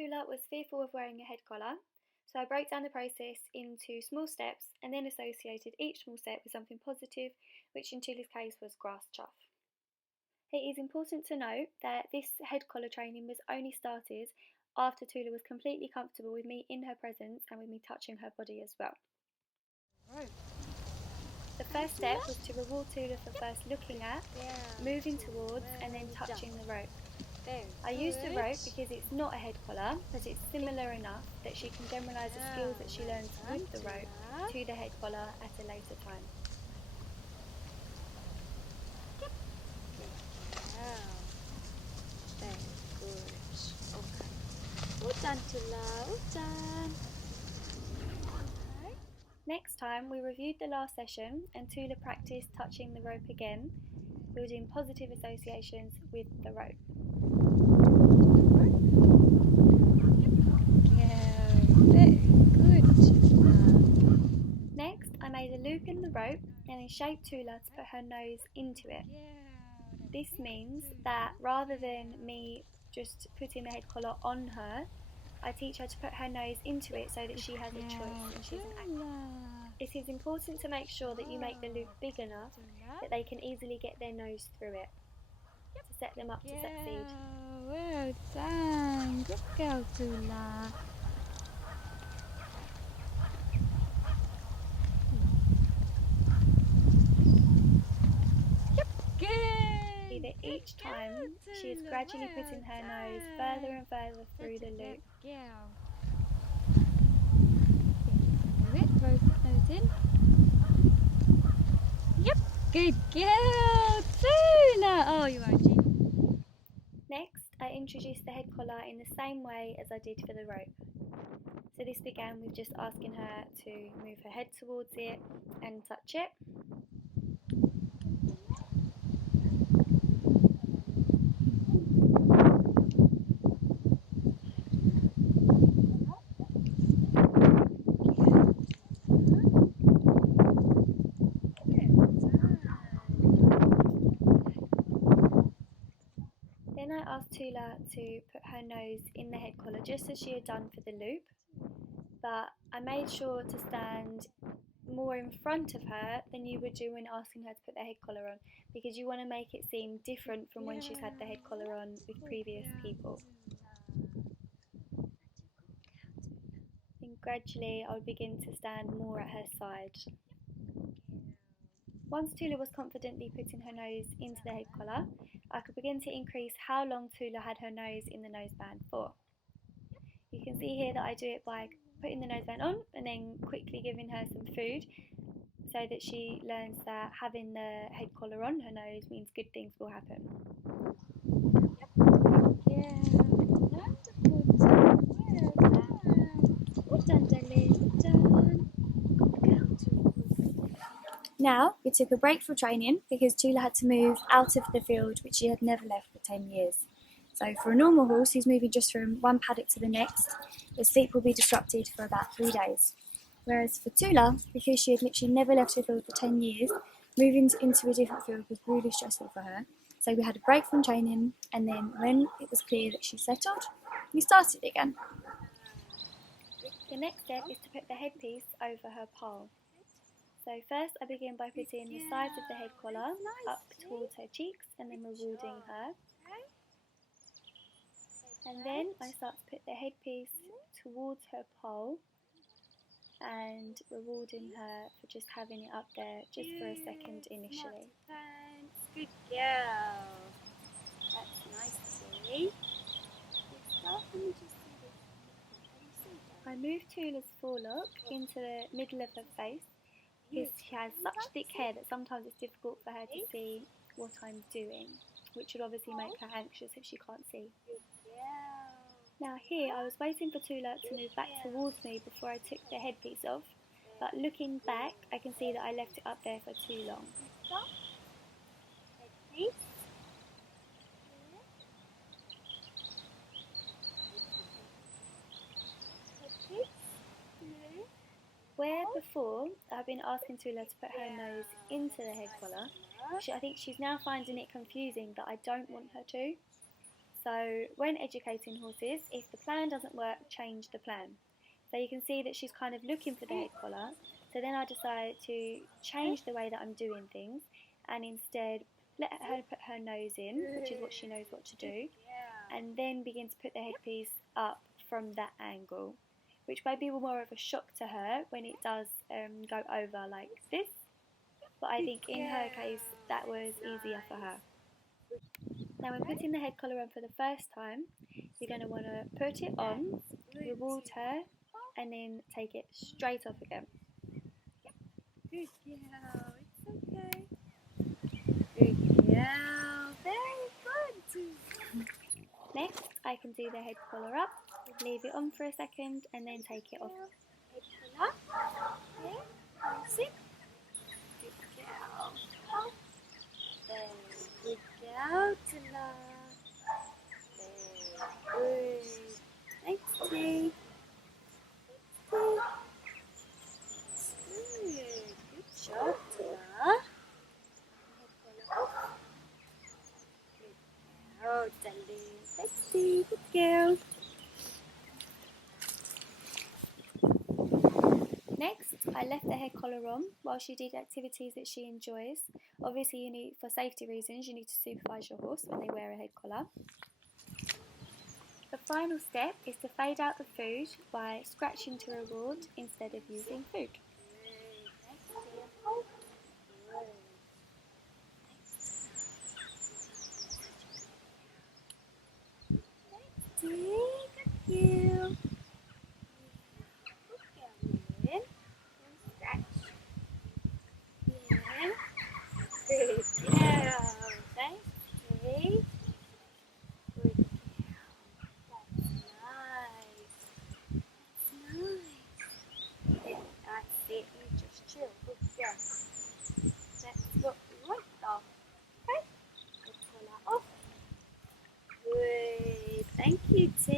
Tulla was fearful of wearing a head collar, so I broke down the process into small steps and then associated each small step with something positive, which in Tulla's case was grass chaff. It is important to note that this head collar training was only started after Tulla was completely comfortable with me in her presence and with me touching her body as well. The first step was to reward Tulla for first looking at, moving towards and then touching the rope. I use the rope because it's not a head collar, but it's similar enough that she can generalise the skills that she learns with the rope to the head collar at a later time. Very good. Okay. Well done, Tulla. Well done. Next time, we reviewed the last session and Tulla practiced touching the rope again, building positive associations with the rope. Yeah, very good, Tulla. Next, I made a loop in the rope and shaped Tulla to put her nose into it. This means that rather than me just putting the head collar on her, I teach her to put her nose into it so that she has a choice and she's an actor. It is important to make sure that you make the loop big enough that they can easily get their nose through it to set them up to succeed. Well done. Good girl, Tulla. Yep, good. See that each time she is gradually putting her nose further and further through the loop. Close that nose in. Yep, good girl, Tulla. Oh, you are G. Next, I introduced the head collar in the same way as I did for the rope. So this began with just asking her to move her head towards it and touch it. Then I asked Tulla to put her nose in the head collar just as she had done for the loop, but I made sure to stand more in front of her than you would do when asking her to put the head collar on, because you want to make it seem different from when she's had the head collar on with previous people. Then gradually I would begin to stand more at her side. Once Tulla was confidently putting her nose into the head collar, I could begin to increase how long Tulla had her nose in the noseband for. You can see here that I do it by putting the noseband on and then quickly giving her some food so that she learns that having the head collar on her nose means good things will happen. Now, we took a break for training because Tulla had to move out of the field which she had never left for 10 years. So for a normal horse who's moving just from one paddock to the next, the sleep will be disrupted for about 3 days. Whereas for Tulla, because she had literally never left her field for 10 years, moving into a different field was really stressful for her. So we had a break from training, and then when it was clear that she settled, we started again. The next step is to put the headpiece over her poll. So first I begin by putting the sides of the head collar up towards her cheeks and then rewarding her. And then I start to put the headpiece towards her poll and rewarding her for just having it up there just for a second initially. Good girl. That's nice to see. I move Tulla's forelock into the middle of her face because she has such thick hair that sometimes it's difficult for her to see what I'm doing, which would obviously make her anxious if she can't see. Now here, I was waiting for Tulla to move back towards me before I took the headpiece off, but looking back, I can see that I left it up there for too long. Where before I've been asking Tulla to put her nose into the head collar, I think she's now finding it confusing that I don't want her to. So when educating horses, if the plan doesn't work, change the plan. So you can see that she's kind of looking for the head collar. So then I decided to change the way that I'm doing things and instead let her put her nose in, which is what she knows what to do, and then begin to put the headpiece up from that angle, which may be more of a shock to her when it does go over like this. But I think in her case that was easier for her. Now when putting the head collar on for the first time, you're going to want to put it on, reward her, and then take it straight off again. Good girl. It's okay. Good girl. Very good. Next, I can do the head collar up, leave it on for a second, and then take it off. Head collar. Yeah. Sit. Good girl. Oh. Very good girl, Tulla. Very good. Thanks, T. Good. Good job, Tulla. Head collar off. Good girl, darling. Thanks, T. Good girl. Next, I left the head collar on while she did activities that she enjoys. Obviously, for safety reasons, you need to supervise your horse when they wear a head collar. The final step is to fade out the food by scratching to reward instead of using food. Good girl. Thanks, Kate. Good girl. That's nice. That's it. You just chill. Good girl. That's what we want, though. Okay? Let's pull that off. Good. Thank you, T.